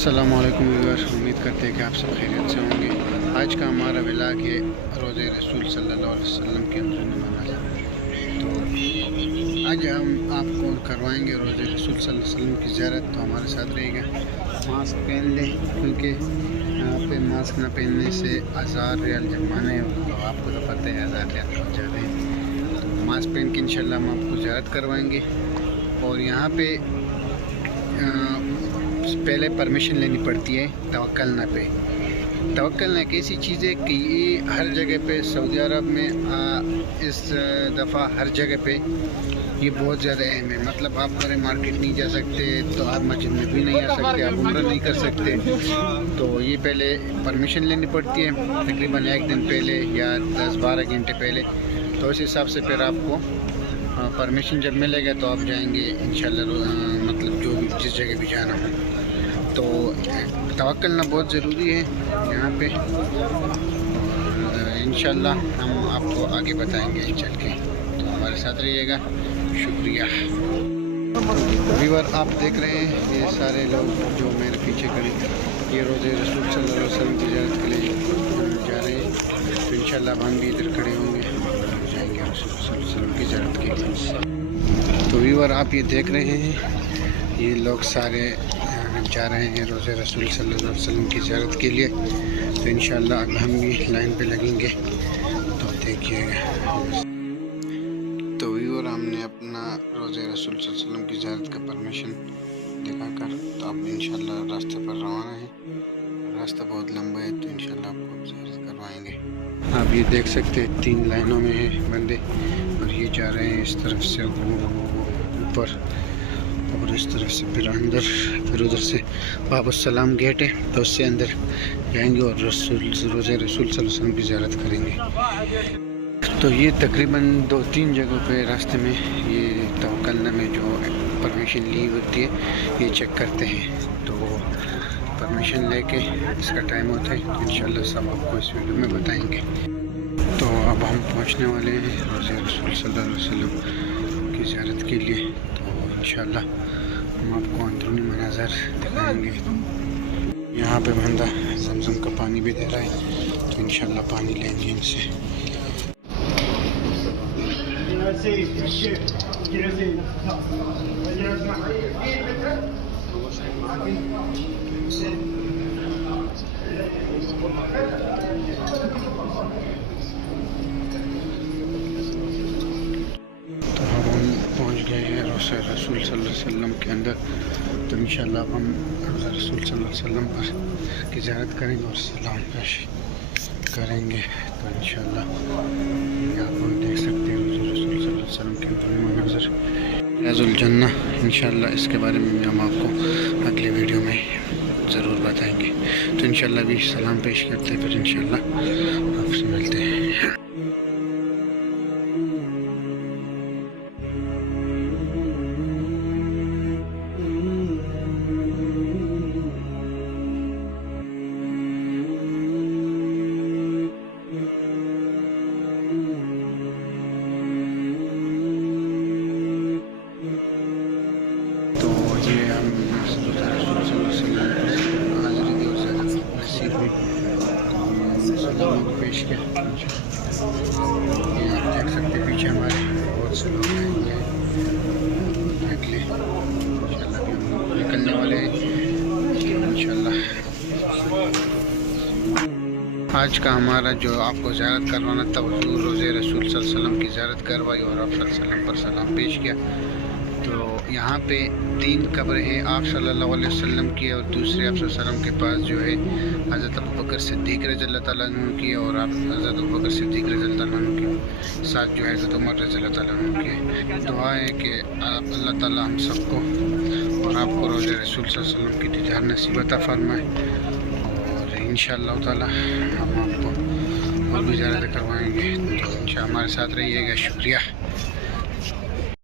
अस्सलाम वालेकुम व्यूअर्स, उम्मीद करते हैं कि आप सब खैरियत से होंगे। आज का हमारा व्लॉग है रोज़े रसूल सल्लल्लाहु अलैहि वसल्लम के अंदरूनी मनाज़िर। तो आज हम आपको करवाएंगे रोज़े रसूल सल्लल्लाहु अलैहि वसल्लम की ज़ियारत। तो हमारे साथ रहेगा। मास्क पहन लें क्योंकि यहाँ पे मास्क न पहनने से 1000 रियाल जुर्माना है। तो आपको तो पता है 1000 रियाल हो जाते हैं। तो मास्क पहन के इंशाल्लाह हम आपको ज़ियारत करवाएंगे। और यहाँ पे पहले परमिशन लेनी पड़ती है तवक्कलना पे। तवक्कलना एक ऐसी चीज़ है कि ये हर जगह पे सऊदी अरब में इस दफ़ा हर जगह पे ये बहुत ज़्यादा अहम है। मतलब आप पूरे मार्केट नहीं जा सकते, तो आप मस्जिद में भी नहीं आ सकते, आप उम्रा नहीं कर सकते। तो ये पहले परमिशन लेनी पड़ती है तकरीबन 1 दिन पहले या 10-12 घंटे पहले। तो उस हिसाब से फिर आपको परमिशन जब मिलेगा तो आप जाएंगे इंशाल्लाह, मतलब जो भी जिस जगह भी जाना हो। तो तवक्कलना बहुत ज़रूरी है यहाँ पे। इंशाल्लाह हम आपको आगे बताएंगे चल के। तो हमारे साथ रहिएगा। शुक्रिया। व्यूअर, आप देख रहे हैं ये सारे लोग जो मेरे पीछे खड़े, ये रोज़े रसूल सल्लल्लाहु अलैहि वसल्लम की ज़ियारत के लिए जा रहे हैं। तो इंशाल्लाह हम भी इधर खड़े होंगे, जाएंगे रसूल सल्लल्लाहु अलैहि वसल्लम की ज़ियारत के लिए। तो व्यूअर, आप ये देख रहे हैं ये लोग सारे जा रहे हैं रोज़े रसूल सल्लल्लाहु अलैहि वसल्लम की ज़ियारत के लिए। तो इंशाल्लाह अब हम भी लाइन पे लगेंगे। तो देखिएगा। तो व्यूअर, हमने अपना रोज़े रसूल सल्लल्लाहु अलैहि वसल्लम की ज़ियारत का परमिशन दिखाकर तो अब इंशाल्लाह रास्ते पर रवाना है। रास्ता बहुत लंबा है, तो इंशाल्लाह आपको ज़ियारत करवाएंगे। आप ये देख सकते हैं 3 लाइनों में है बंदे, और ये जा रहे हैं इस तरफ से ऊपर और इस तरफ से फिर अंदर, फिर उधर से बाबुस्सलाम गेट है तो उससे अंदर जाएंगे और रोज़े रसूल सल्लल्लाहु अलैहि वसल्लम की ज़ियारत करेंगे। तो ये तकरीबन 2-3 जगहों पे रास्ते में ये तवक्कलना में जो परमिशन ली होती है ये चेक करते हैं। तो परमिशन लेके इसका टाइम होता है, तो इंशाल्लाह सब आपको इस वीडियो में बताएंगे। तो अब हम पहुंचने वाले हैं रोज़े रसूल सल्लल्लाहु अलैहि वसल्लम की ज़ियारत के लिए। तो इंशाल्लाह हम आपको अंदरूनी मनाज़र दिखाएंगे। यहाँ पे बंदा ज़मज़म का पानी भी दे रहा है, तो इंशाल्लाह पानी लेंगे इनसे। तो हम पहुँच गए हैं रोज़े रसूल सल्लल्लाहु अलैहि वसल्लम के अंदर। तो इंशाल्लाह हम रोज़े रसूल सल्लल्लाहु अलैहि वसल्लम पर की ज़ियारत करेंगे और सलाम पेश करेंगे। तो इंशाल्लाह आप देख सकते हैं रोज़े रसूल सल्लल्लाहु अलैहि वसल्लम के अंदरूनी मनाज़िर रियाज़ुल जन्ना। इंशाल्लाह इसके बारे में हम आपको अगले वीडियो में ज़रूर बताएंगे। तो इंशाल्लाह भी सलाम पेश करते हैं, फिर इंशाल्लाह आपसे मिलते हैं। पेश किया। ये आप देख सकते हैं पीछे हमारे बहुत से लोग आएंगे, देख लें। इंशाल्लाह भी हम निकलने वाले हैं इंशाल्लाह। आज का हमारा जो आपको ज़ियारत करवाना था, हुज़ूर रोज़े रसूल सल्लल्लाहु अलैहि वसल्लम की ज़ियारत करवाई और आप सल्लल्लाहु अलैहि वसल्लम पर सलाम पेश किया। तो यहाँ पे 3 कब्रें हैं आप सल्लल्लाहु अलैहि वसल्लम की, और दूसरे आप सल्लल्लाहु अलैहि वसल्लम के पास जो है हज़रत अबू बकर सिद्दीक़ रज़ियल्लाहु तआला अन्हु की, और आप हज़रत अबू बकर सिद्दीक़ रज़ियल्लाहु तआला अन्हु के साथ जो है हज़रत उमर रज़ियल्लाहु तआला अन्हु की। दुआ है कि अल्लाह ताला हम सबको और आपको रोज़े रसूल सल्लल्लाहु अलैहि वसल्लम की दीदार नसीब अता फरमाए। और इंशाअल्लाह ताला हम आपको और भी ज़ियारत करवाएंगे। तो इंशाअल्लाह हमारे साथ रहिएगा। शुक्रिया।